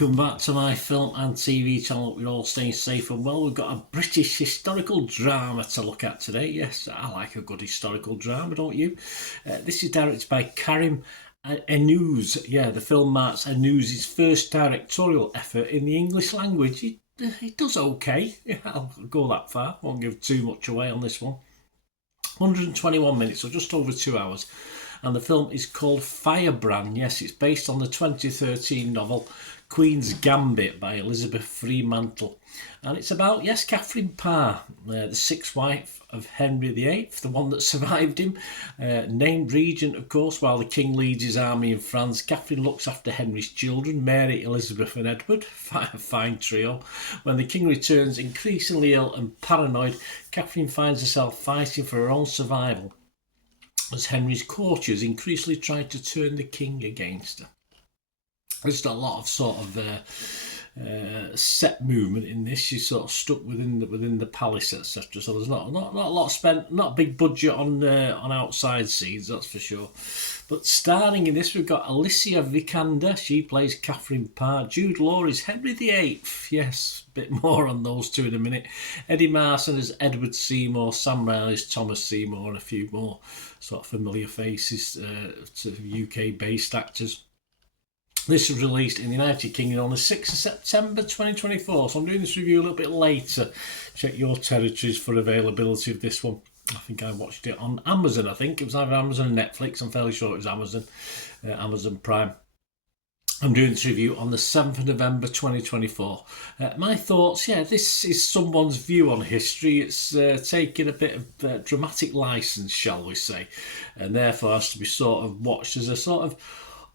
welcome back to my film and TV channel. We're all staying safe and well. We've got a British historical drama to look at today. Yes, I like a good historical drama, don't you? This is directed by Karim Enouz. Yeah, the film marks Enouz's first directorial effort in the English language. It does okay. Yeah, I'll go that far. Won't give too much away on this one. 121 minutes, so just over 2 hours. And the film is called Firebrand. Yes, it's based on the 2013 novel Queen's Gambit by Elizabeth Fremantle. And it's about, yes, Catherine Parr, the sixth wife of Henry VIII, the one that survived him. Named regent, of course, while the king leads his army in France. Catherine looks after Henry's children, Mary, Elizabeth and Edward. Fine trio. When the king returns increasingly ill and paranoid, Catherine finds herself fighting for her own survival as Henry's courtiers increasingly try to turn the king against her. There's a lot of sort of set movement in this. She's sort of stuck within the palace, etc. So there's not a lot spent, not a big budget on outside scenes, that's for sure. But starring in this, we've got Alicia Vikander. She plays Catherine Parr. Jude Law is Henry VIII. Yes, a bit more on those two in a minute. Eddie Marsan as Edward Seymour. Sam Riley as Thomas Seymour, and a few more sort of familiar faces to UK-based actors. This was released in the United Kingdom on the 6th of September 2024, so I'm doing this review a little bit later. Check your territories for availability of this one. I think I watched it on Amazon, I think. It was either Amazon or Netflix. I'm fairly sure it was Amazon Prime. I'm doing this review on the 7th of November 2024. My thoughts, yeah, this is someone's view on history. It's taking a bit of dramatic license, shall we say, and therefore has to be sort of watched as a sort of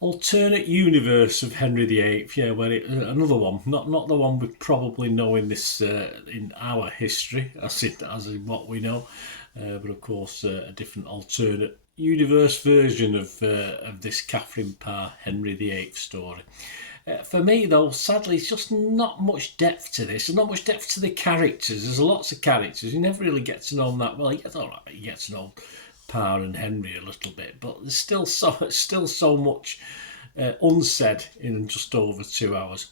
alternate universe of Henry VIII, yeah, where another one, not the one we probably know in this in our history, as in what we know, but of course a different alternate universe version of this Catherine Parr Henry VIII story. For me, though, sadly, it's just not much depth to this. There's not much depth to the characters. There's lots of characters. You never really get to know them that well. You get to know Parr and Henry a little bit, but there's still so much unsaid in just over 2 hours.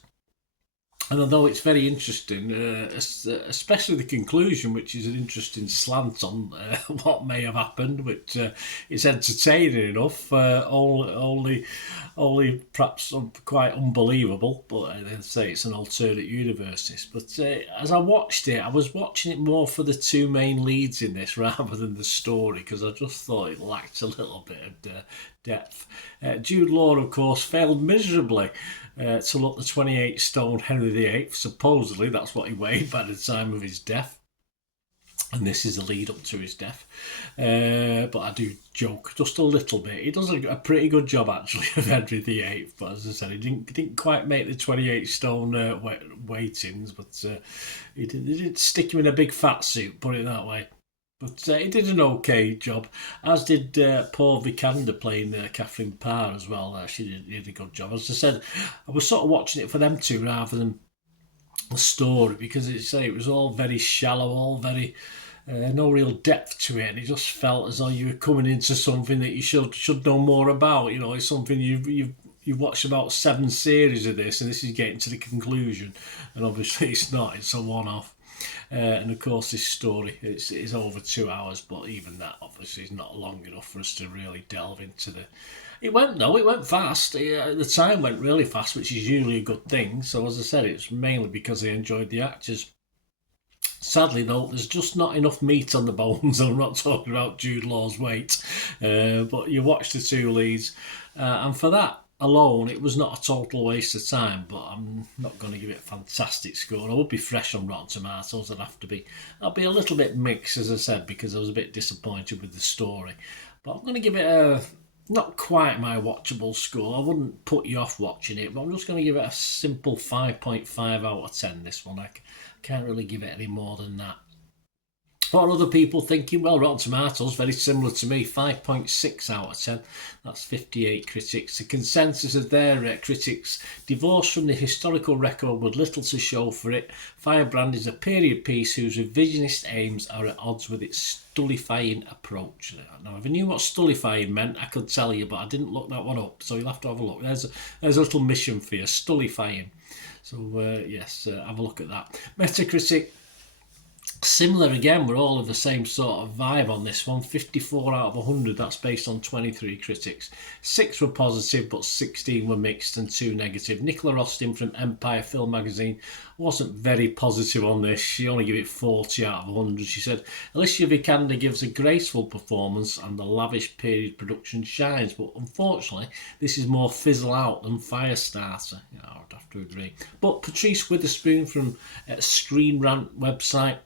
And although it's very interesting, especially the conclusion, which is an interesting slant on what may have happened, which is entertaining enough, only perhaps quite unbelievable, but I'd say it's an alternate universe. But as I watched it, I was watching it more for the two main leads in this rather than the story, because I just thought it lacked a little bit of depth. Jude Law, of course, failed miserably to look the 28 stone Henry VIII. Supposedly that's what he weighed by the time of his death, and this is the lead up to his death. But I do joke just a little bit. He does a pretty good job actually of Henry VIII, but as I said, he didn't quite make the 28 stone weightings, but he didn't stick him in a big fat suit, put it that way. But he did an okay job, as did Paul Vikander playing Catherine Parr as well. She did a good job. As I said, I was sort of watching it for them two rather than the story, because it was all very shallow, all very no real depth to it, and it just felt as though you were coming into something that you should know more about. You know, it's something you've watched about 7 series of this, and this is getting to the conclusion, and obviously it's not. It's a one-off. And of course this story is over 2 hours, but even that obviously is not long enough for us to really delve into it went fast. The time went really fast, which is usually a good thing. So as I said, it's mainly because I enjoyed the actors. Sadly though, there's just not enough meat on the bones. I'm not talking about Jude Law's weight, but you watch the two leads, and for that alone, it was not a total waste of time, but I'm not going to give it a fantastic score. I would be fresh on Rotten Tomatoes. I'll be a little bit mixed, as I said, because I was a bit disappointed with the story. But I'm going to give it not quite my watchable score. I wouldn't put you off watching it, but I'm just going to give it a simple 5.5 out of 10, this one. I can't really give it any more than that. What are other people thinking? Well, Rotten Tomatoes, very similar to me, 5.6 out of 10. That's 58 critics. The consensus of their critics, divorced from the historical record with little to show for it, Firebrand is a period piece whose revisionist aims are at odds with its stultifying approach. Now, if I knew what stultifying meant, I could tell you, but I didn't look that one up, so you'll have to have a look. There's a little mission for you, stultifying. So, yes, have a look at that. Metacritic, similar again, we're all of the same sort of vibe on this one. 54 out of 100, that's based on 23 critics. 6 were positive, but 16 were mixed and 2 negative. Nicola Austin from Empire Film Magazine wasn't very positive on this. She only gave it 40 out of 100. She said, Alicia Vikander gives a graceful performance and the lavish period production shines, but unfortunately, this is more fizzle out than Firestarter. Yeah, I would have to agree. But Patrice Witherspoon from Screen Rant website,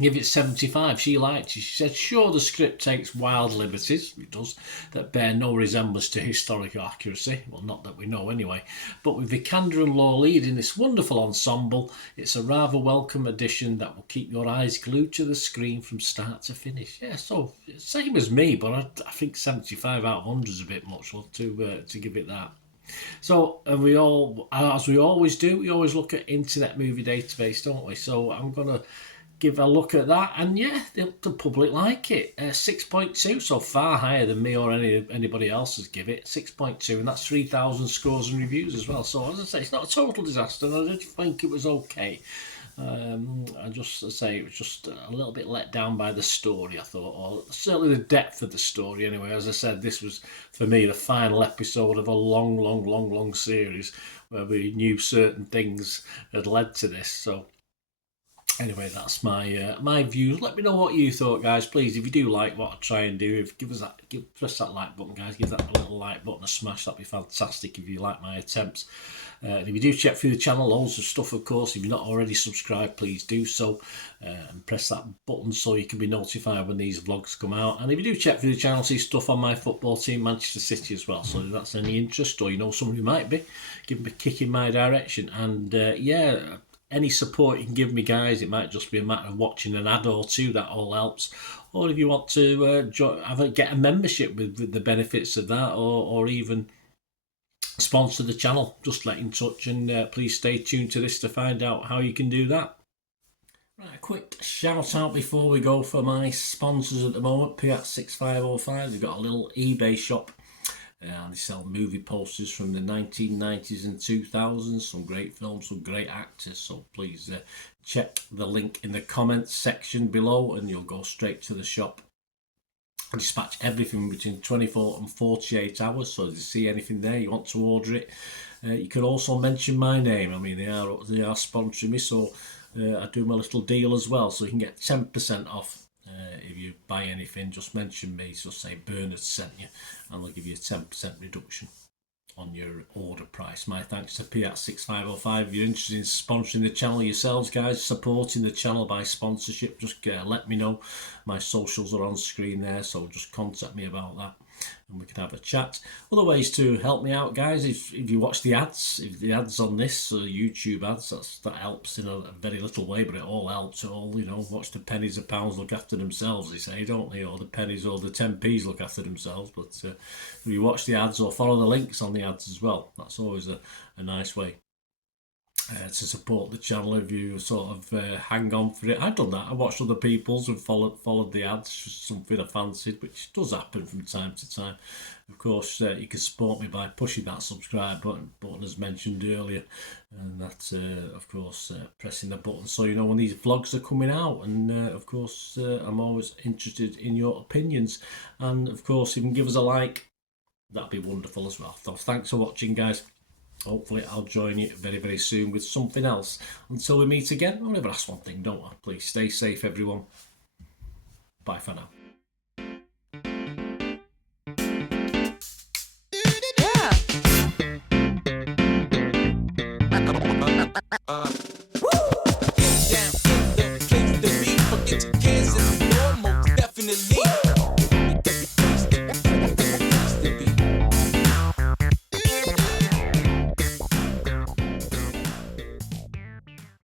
give it 75. She liked it. She said, sure, the script takes wild liberties, it does, that bear no resemblance to historical accuracy. Well, not that we know anyway. But with Vikander and Law leading this wonderful ensemble, it's a rather welcome addition that will keep your eyes glued to the screen from start to finish. Yeah, so same as me, but I think 75 out of 100 is a bit much to give it that. So we all, as we always do, we always look at Internet Movie Database, don't we? So I'm going to give a look at that, and yeah, the public like it. 6.2, so far higher than me or anybody else has give it. 6.2, and that's 3,000 scores and reviews as well. So as I say, it's not a total disaster, and I did think it was okay. I just say it was just a little bit let down by the story, I thought, or certainly the depth of the story. Anyway, as I said, this was for me the final episode of a long series where we knew certain things had led to this. So anyway, that's my views. Let me know what you thought, guys. Please, if you do like what I try and do, press that like button, guys. Give that little like button a smash. That'd be fantastic if you like my attempts. And if you do check through the channel, loads of stuff, of course. If you're not already subscribed, please do so. And press that button so you can be notified when these vlogs come out. And if you do check through the channel, see stuff on my football team, Manchester City, as well. So if that's any interest, or you know someone who might be, give them a kick in my direction. And yeah, any support you can give me, guys. It might just be a matter of watching an ad or two. That all helps. Or if you want to get a membership with the benefits of that, or even sponsor the channel, just get in touch, and please stay tuned to this to find out how you can do that. Right, a quick shout out before we go for my sponsors at the moment. PAT 6505, they've got a little eBay shop. And they sell movie posters from the 1990s and 2000s, some great films, some great actors. So please check the link in the comments section below and you'll go straight to the shop. I dispatch everything between 24 and 48 hours, so if you see anything there, you want to order it, you can also mention my name. I mean, they are sponsoring me, so I do my little deal as well, so you can get 10% off. If you buy anything, just mention me, so say Bernard sent you, and they'll give you a 10% reduction on your order price. My thanks to PAT 6505. If you're interested in sponsoring the channel yourselves, guys, supporting the channel by sponsorship, just let me know. My socials are on screen there, so just contact me about that and we can have a chat. Other ways to help me out, guys, if you watch the ads, if the ads on this YouTube ads, that helps in a very little way, but it all helps. It all, watch the pennies and pounds look after themselves, they say, don't they? Or the pennies or the 10p's look after themselves. But if you watch the ads or follow the links on the ads as well, that's always a nice way to support the channel. If you sort of hang on for it, I've done that. I watched other people's and followed the ads, just something I fancied, which does happen from time to time. Of course, you can support me by pushing that subscribe button as mentioned earlier, and that of course pressing the button so you know when these vlogs are coming out. And of course I'm always interested in your opinions, and of course if you can give us a like, that'd be wonderful as well. So thanks for watching, guys. Hopefully I'll join you very, very soon with something else. Until we meet again, I'll never ask one thing, don't I? Please stay safe, everyone. Bye for now. Yeah.